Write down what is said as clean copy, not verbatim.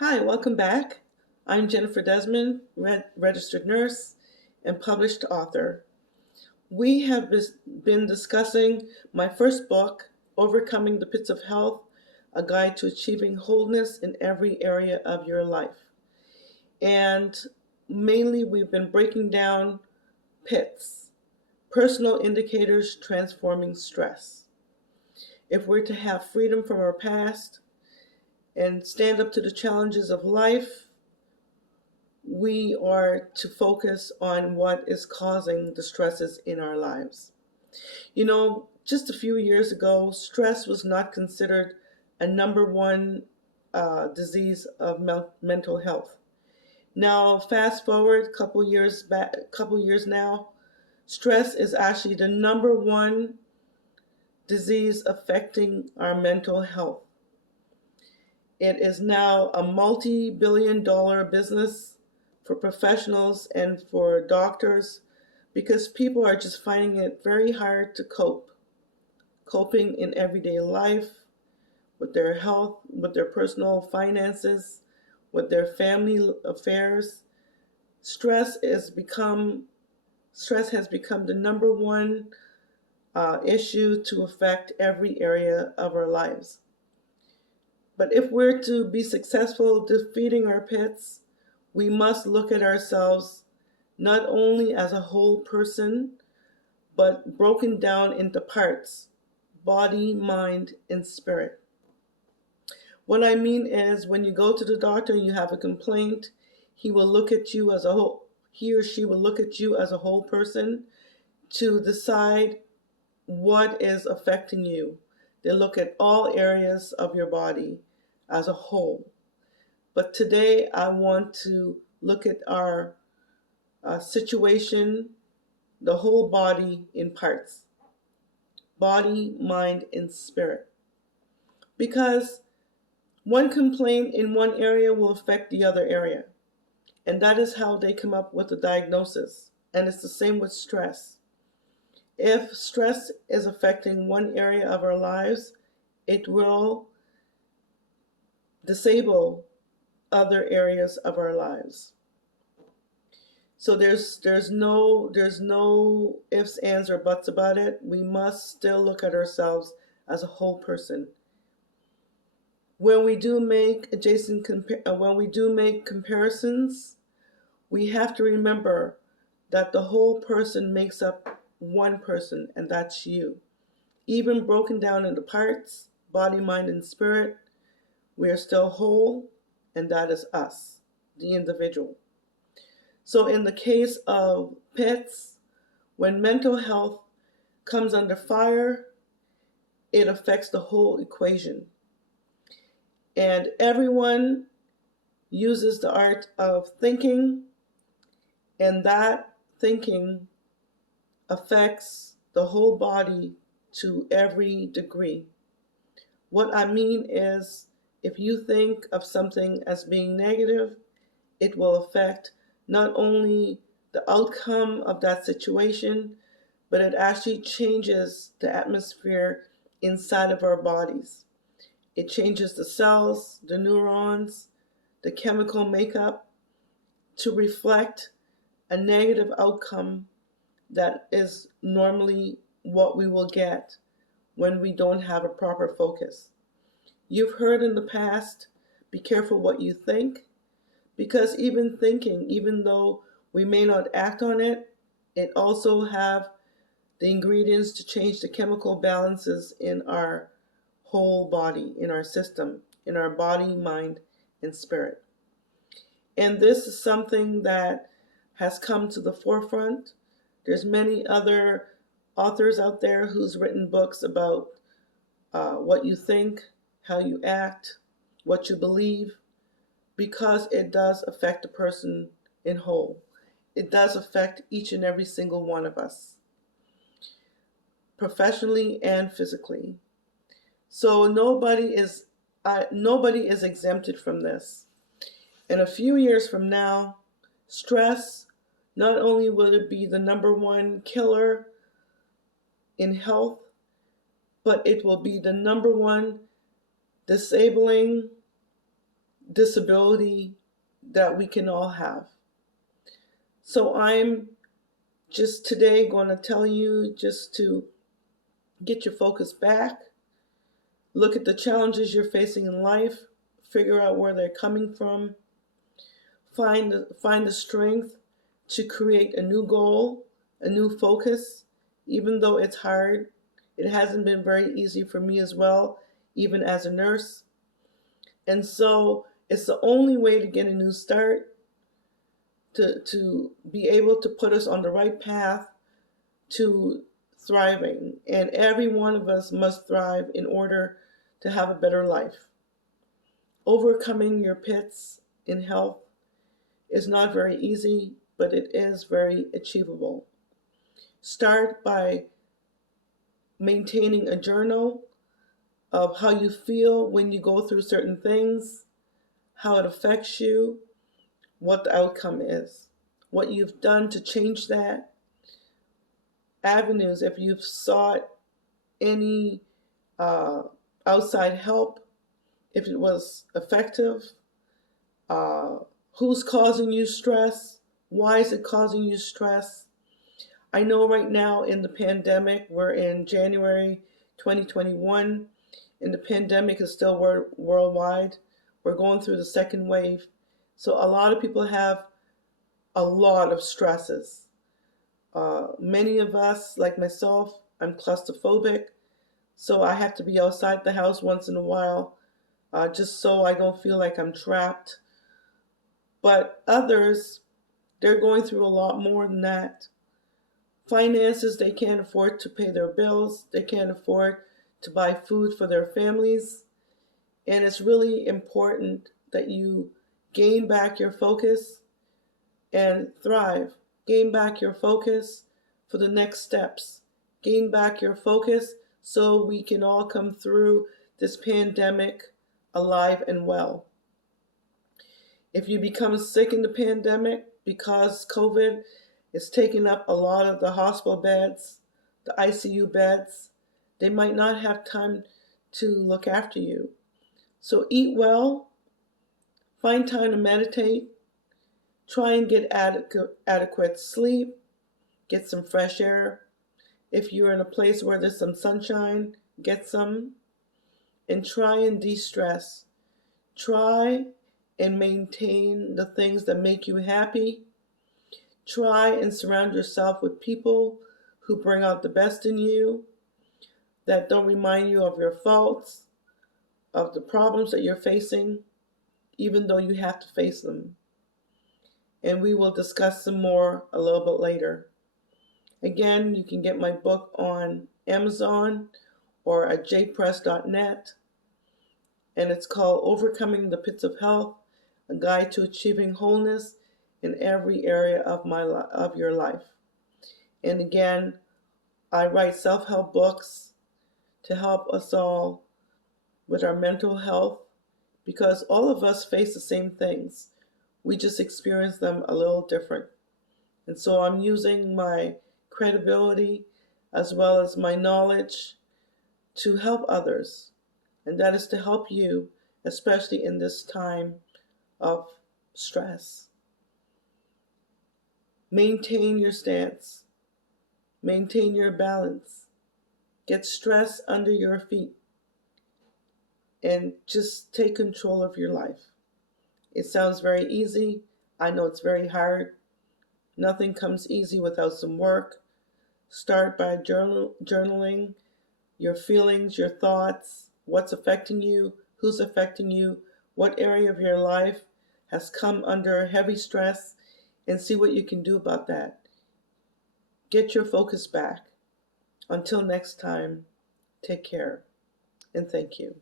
Hi, welcome back. I'm Jennifer Desmond, registered nurse and published author. We have been discussing my first book, Overcoming the Pits of Health, a guide to achieving wholeness in every area of your life. And mainly we've been breaking down PITS, personal indicators transforming stress. If we're to have freedom from our past and stand up to the challenges of life, we are to focus on what is causing the stresses in our lives. Just a few years ago, stress was not considered a number one disease of mental health. Now, fast forward couple years now, stress is actually the number one disease affecting our mental health. It is now a multi-billion-dollar business for professionals and for doctors because people are just finding it very hard to coping in everyday life with their health, with their personal finances, with their family affairs. Stress has become the number one issue to affect every area of our lives. But if we're to be successful defeating our pits, we must look at ourselves not only as a whole person, but broken down into parts: body, mind, and spirit. What I mean is, when you go to the doctor and you have a complaint, he will look at you as a whole. He or she will look at you as a whole person to decide what is affecting you. They look at all areas of your body as a whole. But today I want to look at our situation, the whole body in parts: body, mind, and spirit. Because one complaint in one area will affect the other area. And that is how they come up with the diagnosis. And it's the same with stress. If stress is affecting one area of our lives, it will disable other areas of our lives. So there's no ifs, ands, or buts about it. We must still look at ourselves as a whole person. When we do make comparisons, we have to remember that the whole person makes up one person, and that's you. Even broken down into parts, body, mind, and spirit, we are still whole, and that is us, the individual. So in the case of PITS, when mental health comes under fire, it affects the whole equation. And everyone uses the art of thinking, and that thinking affects the whole body to every degree. What I mean is, if you think of something as being negative, it will affect not only the outcome of that situation, but it actually changes the atmosphere inside of our bodies. It changes the cells, the neurons, the chemical makeup to reflect a negative outcome that is normally what we will get when we don't have a proper focus. You've heard in the past, be careful what you think, because even thinking, even though we may not act on it, it also have the ingredients to change the chemical balances in our whole body, in our system, in our body, mind, and spirit. And this is something that has come to the forefront. There's many other authors out there who's written books about what you think, how you act, what you believe, because it does affect a person in whole. It does affect each and every single one of us, professionally and physically. So nobody is exempted from this. In a few years from now, stress, not only will it be the number one killer in health, but it will be the number one disabling disability that we can all have. So I'm just today going to tell you just to get your focus back, look at the challenges you're facing in life, figure out where they're coming from, find the strength to create a new goal, a new focus, even though it's hard. It hasn't been very easy for me as well, even as a nurse. And so it's the only way to get a new start, to be able to put us on the right path to thriving. And every one of us must thrive in order to have a better life. Overcoming your pits in health is not very easy, but it is very achievable. Start by maintaining a journal of how you feel when you go through certain things, how it affects you, what the outcome is, what you've done to change that, avenues, if you've sought any outside help, if it was effective, who's causing you stress, why is it causing you stress. I know right now in the pandemic, we're in January 2021, and the pandemic is still worldwide. We're going through the second wave. So a lot of people have a lot of stresses. Many of us, like myself, I'm claustrophobic, so I have to be outside the house once in a while, just so I don't feel like I'm trapped. But others, they're going through a lot more than that. Finances, they can't afford to pay their bills, they can't afford to buy food for their families. And it's really important that you gain back your focus and thrive. Gain back your focus for the next steps. Gain back your focus so we can all come through this pandemic alive and well. If you become sick in the pandemic because COVID is taking up a lot of the hospital beds, the ICU beds, they might not have time to look after you. So eat well, find time to meditate, try and get adequate sleep, get some fresh air. If you're in a place where there's some sunshine, get some, and try and de-stress. Try and maintain the things that make you happy. Try and surround yourself with people who bring out the best in you, that don't remind you of your faults, of the problems that you're facing, even though you have to face them. And we will discuss some more a little bit later. Again, you can get my book on Amazon or at jpress.net, and it's called Overcoming the Pits of Health, a guide to achieving wholeness in every area of your life. And again, I write self-help books to help us all with our mental health, because all of us face the same things. We just experience them a little different. And so I'm using my credibility as well as my knowledge to help others. And that is to help you, especially in this time of stress. Maintain your stance. Maintain your balance. Get stress under your feet. And just take control of your life. It sounds very easy. I know it's very hard. Nothing comes easy without some work. Start by journaling your feelings, your thoughts, what's affecting you, who's affecting you, what area of your life has come under heavy stress, and see what you can do about that. Get your focus back. Until next time, take care, and thank you.